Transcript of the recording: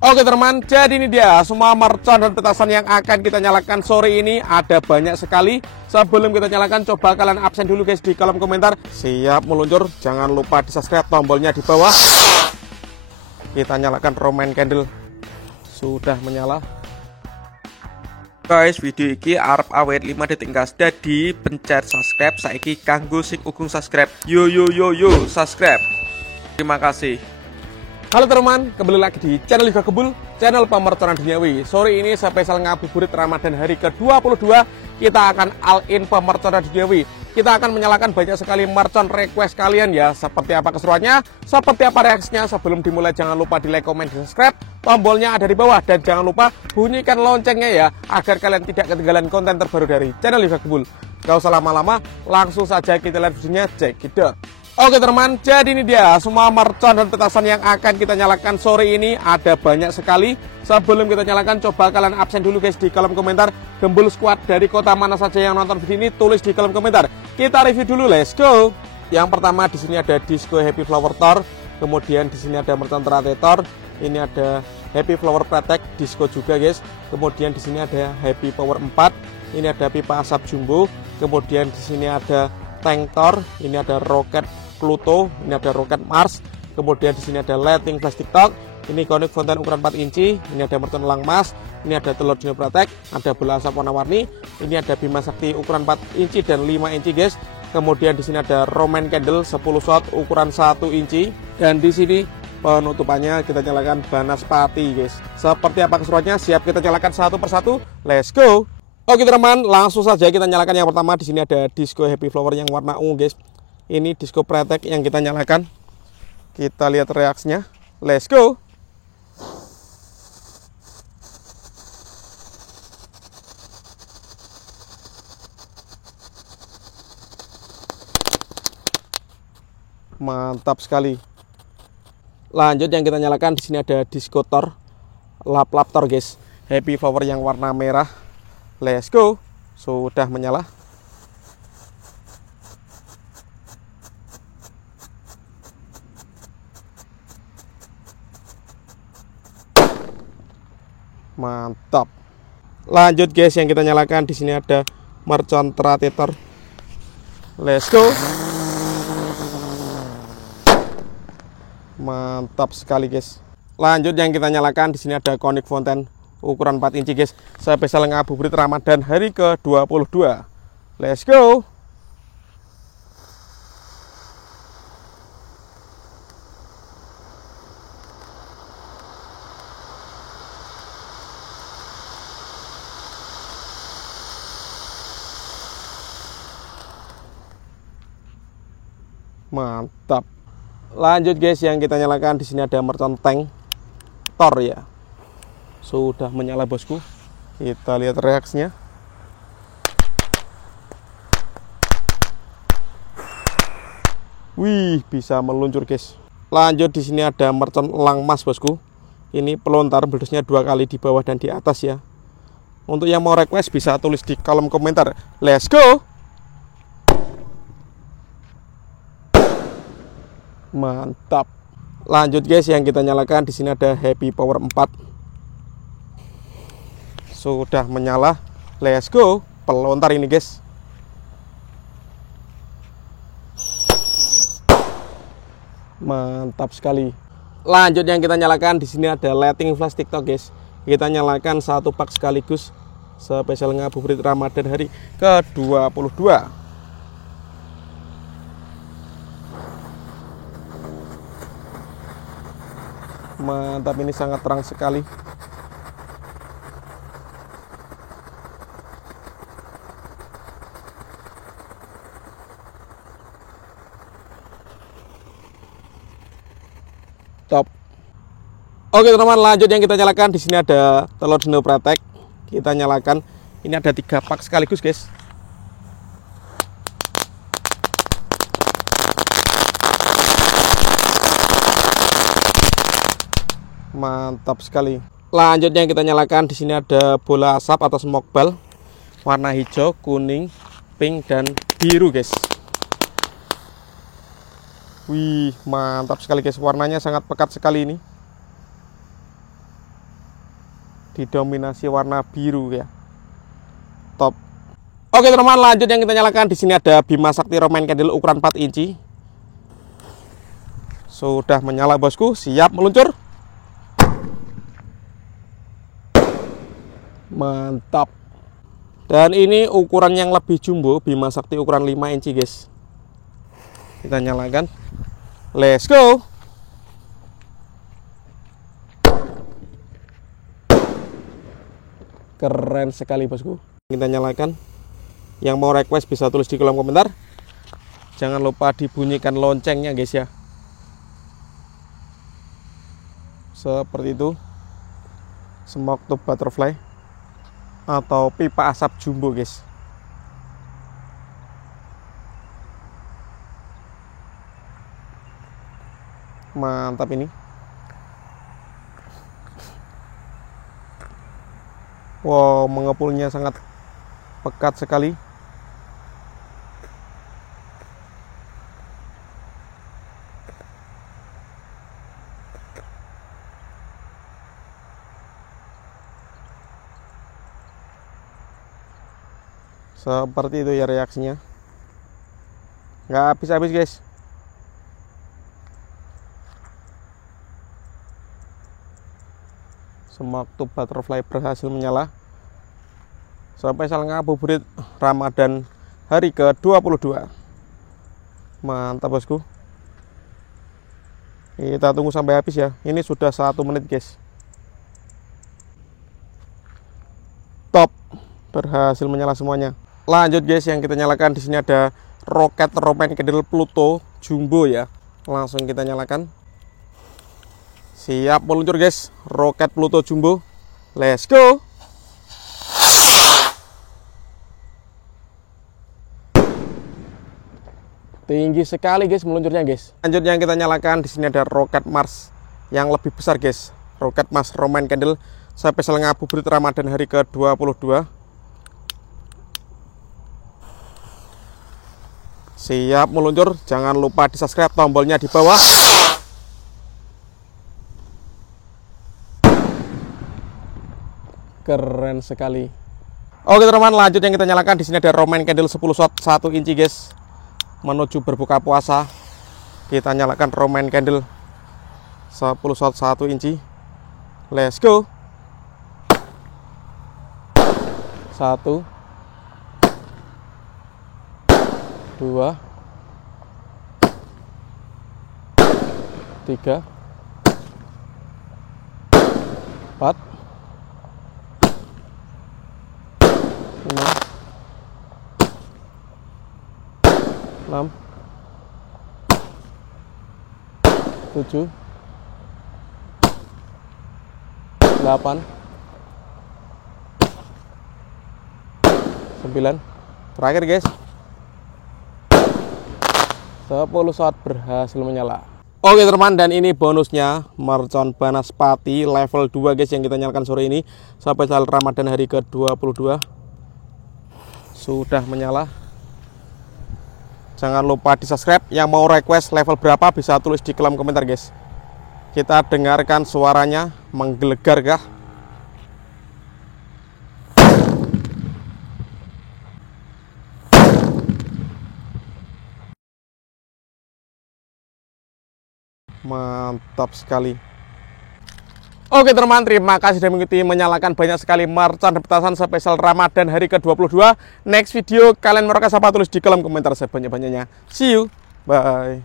Oke teman, jadi ini dia semua mercon dan petasan yang akan kita nyalakan sore ini. Ada banyak sekali. Sebelum kita nyalakan, coba kalian absen dulu guys di kolom komentar. Siap meluncur, jangan lupa di subscribe, tombolnya di bawah. Kita nyalakan Roman candle. Sudah menyala. Guys, video ini arep awet 5 detik gas. Jadi pencet subscribe saiki kanggo sing ugung subscribe. Yo subscribe. Terima kasih. Halo teman, kembali lagi di channel Liga Kebul, channel pemerconan duniawi. Sore ini spesial ngabuburit Ramadan hari ke-22. Kita akan all in pemerconan duniawi. Kita akan menyalakan banyak sekali mercon request kalian ya. Seperti apa keseruannya, seperti apa reaksinya. Sebelum dimulai jangan lupa di like, komen, dan subscribe. Tombolnya ada di bawah. Dan jangan lupa bunyikan loncengnya ya, agar kalian tidak ketinggalan konten terbaru dari channel Liga Kebul. Gak usah lama-lama, langsung saja kita lihat videonya, check it out. Oke teman, jadi ini dia semua mercon dan petasan yang akan kita nyalakan sore ini. Ada banyak sekali. Sebelum kita nyalakan, coba kalian absen dulu guys di kolom komentar. Gembul squad dari kota mana saja yang nonton video ini, tulis di kolom komentar. Kita review dulu, let's go. Yang pertama di sini ada Disco Happy Flower Tor. Kemudian di sini ada mercon Teratetor. Ini ada Happy Flower Protect Disco juga guys. Kemudian di sini ada Happy Power 4. Ini ada pipa asap jumbo. Kemudian di sini ada Tank Tor. Ini ada Rocket Pluto, ini ada Rocket Mars, kemudian di sini ada Lighting Plastic Talk, ini Conic Fountain ukuran 4 inci, ini ada mercon Elang Mas, ini ada telur Dino Protect, ada bola asap warna-warni, ini ada Bima Sakti ukuran 4 inci dan 5 inci guys. Kemudian di sini ada Roman Candle 10 shot ukuran 1 inci, dan di sini penutupannya kita nyalakan Banaspati guys. Seperti apa keseruannya? Siap kita nyalakan satu persatu. Let's go. Oke teman, langsung saja kita nyalakan yang pertama. Di sini ada Disco Happy Flower yang warna ungu guys. Ini Disco Protect yang kita nyalakan. Kita lihat reaksinya. Let's go. Mantap sekali. Lanjut yang kita nyalakan, di sini ada Disco Tor, lap-lap Tor guys. Happy Flower yang warna merah. Let's go. Sudah menyala. Mantap. Lanjut guys, yang kita nyalakan di sini ada mercon Teratetor. Let's go. Mantap sekali guys. Lanjut yang kita nyalakan di sini ada Conic Fountain ukuran 4 inci guys. Spesial ngabuburit Ramadan hari ke-22. Let's go. Mantap. Lanjut guys, yang kita nyalakan di sini ada mercon Tank Tor ya. Sudah menyala bosku. Kita lihat reaksinya. Wih, bisa meluncur guys. Lanjut di sini ada mercon Elang Mas bosku. Ini pelontar belusnya 2 kali di bawah dan di atas ya. Untuk yang mau request bisa tulis di kolom komentar. Let's go. Mantap. Lanjut guys, yang kita nyalakan di sini ada Happy Power 4. Sudah menyala. Let's go. Pelontar ini guys. Mantap sekali. Lanjut yang kita nyalakan di sini ada Lighting Plastic Talk guys. Kita nyalakan satu pak sekaligus. Spesial ngabuburit Ramadan hari ke-22. Mantap, ini sangat terang sekali. Top. Oke teman, lanjut yang kita nyalakan di sini ada telur Dino Protect. Kita nyalakan. Ini ada 3 pak sekaligus guys. Mantap sekali. Lanjut yang kita nyalakan di sini ada bola asap atau smoke ball warna hijau, kuning, pink dan biru guys. Wih, mantap sekali guys. Warnanya sangat pekat sekali ini. didominasi warna biru ya. Top. Oke teman-teman, lanjut yang kita nyalakan. Di sini ada Bima Sakti Roman Candle ukuran 4 inci. Sudah menyala bosku, siap meluncur. Mantap. Dan ini ukuran yang lebih jumbo, Bima Sakti ukuran 5 inci guys. Kita nyalakan. Let's go. Keren sekali bosku. Kita nyalakan. Yang mau request bisa tulis di kolom komentar. Jangan lupa dibunyikan loncengnya guys ya. Seperti itu. Smoke tube butterfly atau pipa asap jumbo guys. Mantap ini. Wow, mengepulnya sangat pekat sekali. Seperti itu ya reaksinya. Nggak habis-habis guys. Smoke tube butterfly berhasil menyala. Sampai saling ngabuburit Ramadan hari ke-22. Mantap bosku. Kita tunggu sampai habis ya. Ini sudah 1 menit guys. Top. Berhasil menyala semuanya. Lanjut guys, yang kita nyalakan di sini ada Rocket Roman Candle Pluto Jumbo ya. Langsung kita nyalakan. Siap meluncur guys. Rocket Pluto Jumbo. Let's go. Tinggi sekali guys meluncurnya guys. Lanjut yang kita nyalakan di sini ada Rocket Mars yang lebih besar guys. Rocket Mars Roman Candle spesial ngabuburit Ramadan hari ke-22. Siap meluncur, jangan lupa di subscribe, tombolnya di bawah. Keren sekali. Oke teman-teman, lanjut yang kita nyalakan di sini ada Roman Candle 10 shot 1 inci guys. Menuju berbuka puasa. Kita nyalakan Roman Candle 10 shot 1 inci. Let's go. 1 2 3 4 5 6 7 8 9. Terakhir guys, 10 shot berhasil menyala. Oke teman, dan ini bonusnya mercon Banaspati level 2 guys yang kita nyalakan sore ini sampai saat Ramadan hari ke-22. Sudah menyala. Jangan lupa di subscribe. Yang mau request level berapa bisa tulis di kolom komentar guys. Kita dengarkan suaranya, menggelegar kah? Mantap sekali. Oke teman, terima kasih sudah mengikuti menyalakan banyak sekali mercon dan petasan spesial Ramadan hari ke-22. Next video kalian mau request apa tulis di kolom komentar sebanyak-banyaknya. See you, bye.